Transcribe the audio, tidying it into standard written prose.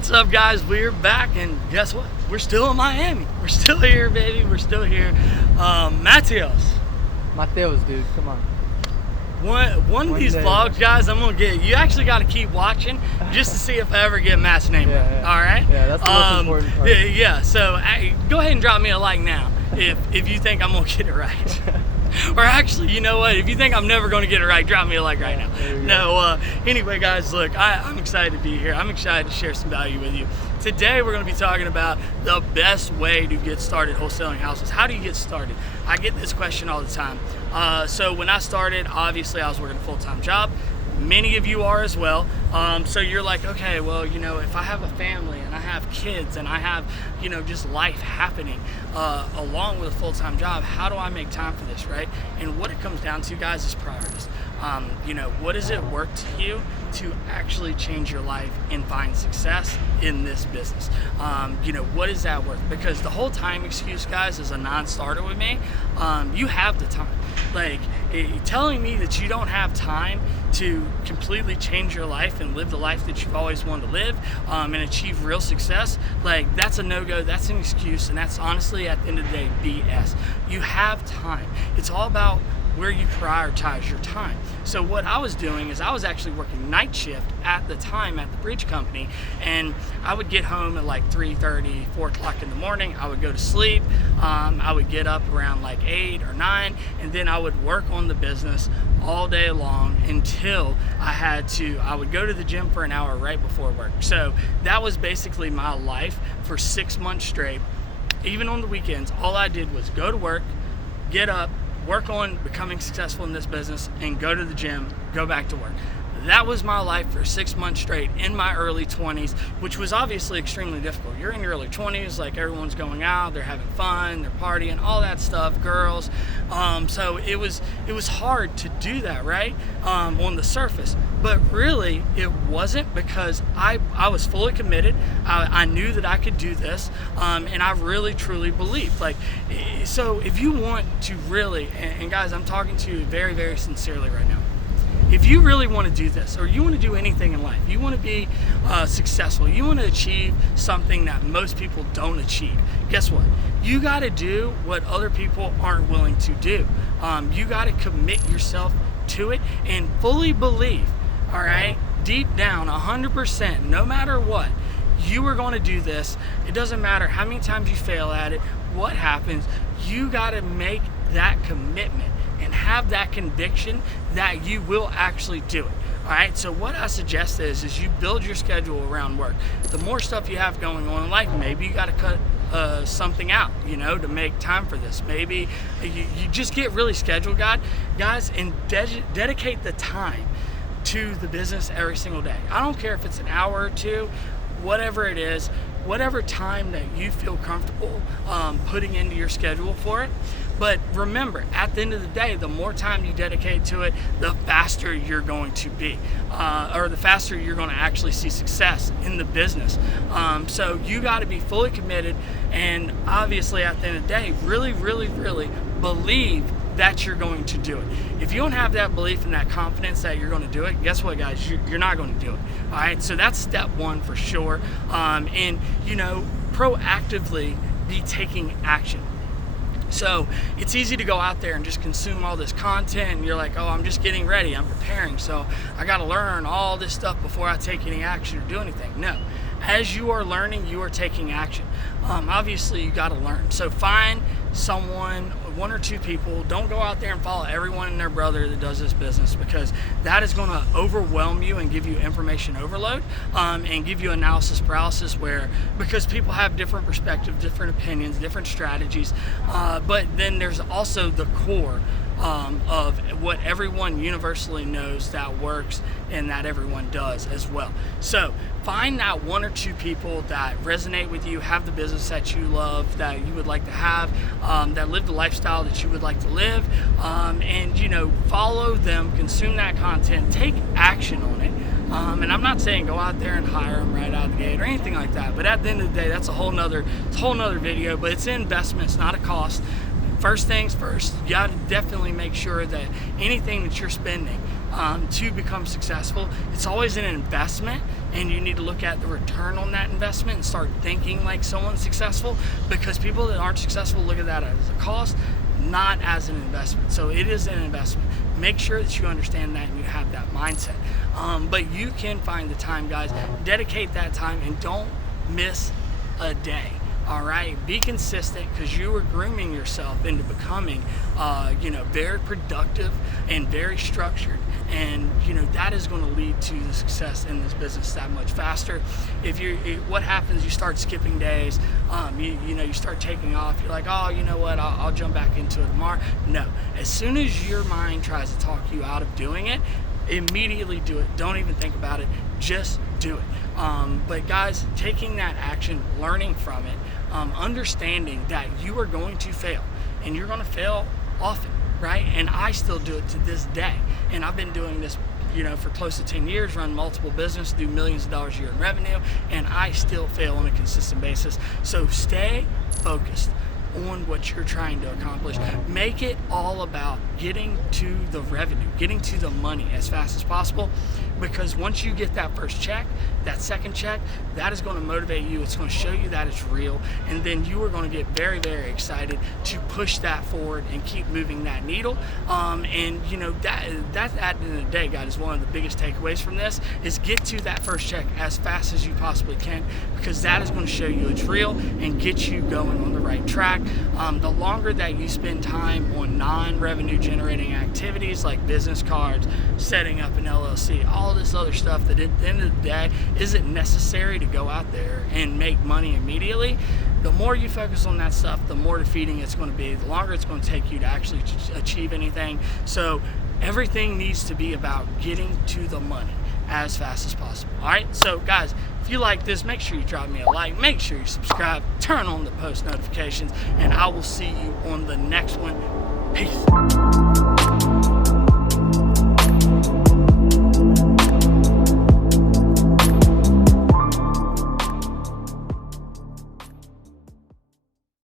What's up, guys? We're back, and guess what? We're still in Miami. We're still here, baby. We're still here. Mateos, dude, come on. One of these vlogs, guys, I'm gonna get. You actually got to keep watching just to see if I ever get Matt's name right. All right? Yeah, that's the most important part. Yeah. So go ahead and drop me a like now if you think I'm gonna get it right. Or actually, you know what? If you think I'm never going to get it right, drop me a like right now. No, anyway, guys, look, I'm excited to be here. I'm excited to share some value with you. Today, we're going to be talking about the best way to get started wholesaling houses. How do you get started? I get this question all the time. So when I started, obviously, I was working a full-time job. Many of you are as well. So you're like, okay, well, you know, if I have a family and I have kids and I have, you know, just life happening along with a full-time job, how do I make time for this, right? And what it comes down to, guys, is priorities. You know, what does it work to you to actually change your life and find success in this business? You know, what is that worth? Because the whole time excuse, guys, is a non-starter with me. You have the time. Like, telling me that you don't have time to completely change your life and live the life that you've always wanted to live and achieve real success, like, that's a no-go, that's an excuse, and that's honestly, at the end of the day, BS. You have time. It's all about where you prioritize your time. So what I was doing is I was actually working night shift at the time at the bridge company, and I would get home at like 3:30, 4 o'clock in the morning. I would go to sleep. I would get up around like 8 or 9, and then I would work on the business all day long until I would go to the gym for an hour right before work. So that was basically my life for 6 months straight. Even on the weekends, all I did was go to work, get up, work on becoming successful in this business, and go to the gym, go back to work. That was my life for 6 months straight in my early 20s, which was obviously extremely difficult. You're in your early 20s, like, everyone's going out, they're having fun, they're partying, all that stuff, girls. So it was hard to do that, right? On the surface. But really, it wasn't, because I was fully committed. I knew that I could do this, and I really, truly believed. Like, so if you want to really, and guys, I'm talking to you very, very sincerely right now. If you really want to do this, or you want to do anything in life, you want to be successful, you want to achieve something that most people don't achieve, guess what? You got to do what other people aren't willing to do. You got to commit yourself to it and fully believe, all right, deep down, 100%, no matter what, you are going to do this. It doesn't matter how many times you fail at it, what happens, you got to make that commitment and have that conviction that you will actually do it. All right, so what I suggest is you build your schedule around work. The more stuff you have going on in life, maybe you got to cut something out, you know, to make time for this. Maybe you just get really scheduled, guys, and dedicate the time to the business every single day. I don't care if it's an hour or two, whatever it is, whatever time that you feel comfortable putting into your schedule for it. But remember, at the end of the day, the more time you dedicate to it, the faster you're going to be, or the faster you're going to actually see success in the business. So you got to be fully committed, and obviously at the end of the day, really, really, really believe that you're going to do it. If you don't have that belief and that confidence that you're going to do it, guess what, guys? You're not going to do it. All right, so that's step one for sure. And, you know, proactively be taking action. So it's easy to go out there and just consume all this content, and you're like, oh, I'm just getting ready, I'm preparing, so I got to learn all this stuff before I take any action or do anything. No, as you are learning, you are taking action. Obviously, you got to learn. So find someone, one or two people. Don't go out there and follow everyone and their brother that does this business, because that is going to overwhelm you and give you information overload, and give you analysis paralysis, because people have different perspectives, different opinions, different strategies, but then there's also the core of what everyone universally knows that works and that everyone does as well. So find that one or two people that resonate with you, have the business that you love, that you would like to have, that live the lifestyle that you would like to live, and, you know, follow them, consume that content, take action on it. And I'm not saying go out there and hire them right out of the gate or anything like that, but at the end of the day, that's a whole nother video. But it's an investment, it's not a cost. First things first, you got to definitely make sure that anything that you're spending to become successful. It's always an investment, and you need to look at the return on that investment and start thinking like someone's successful, because people that aren't successful look at that as a cost, not as an investment. So it is an investment. Make sure that you understand that and you have that mindset. But you can find the time, guys. Dedicate that time and don't miss a day. All right, be consistent, because you are grooming yourself into becoming, very productive and very structured. And that is going to lead to the success in this business that much faster. What happens? You start skipping days. You start taking off. You're like, oh, you know what? I'll jump back into it tomorrow. No, as soon as your mind tries to talk you out of doing it, immediately do it. Don't even think about it. Just do it. But guys, taking that action, learning from it, understanding that you are going to fail, and you're going to fail often, right? And I still do it to this day. And I've been doing this, for close to 10 years, run multiple businesses, do millions of dollars a year in revenue, and I still fail on a consistent basis. So stay focused on what you're trying to accomplish. Make it all about getting to the revenue, getting to the money as fast as possible, because once you get that first check, that second check, that is going to motivate you. It's going to show you that it's real, and then you are going to get very, very excited to push that forward and keep moving that needle. That at the end of the day, guys, is one of the biggest takeaways from this, is get to that first check as fast as you possibly can, because that is going to show you it's real and get you going on the right track. The longer that you spend time on non-revenue generating activities like business cards, setting up an LLC, all this other stuff that at the end of the day isn't necessary to go out there and make money immediately, the more you focus on that stuff, the more defeating it's going to be, the longer it's going to take you to actually achieve anything. So everything needs to be about getting to the money as fast as possible. All right, so guys, if you like this, make sure you drop me a like, make sure you subscribe, turn on the post notifications, and I will see you on the next one. Peace.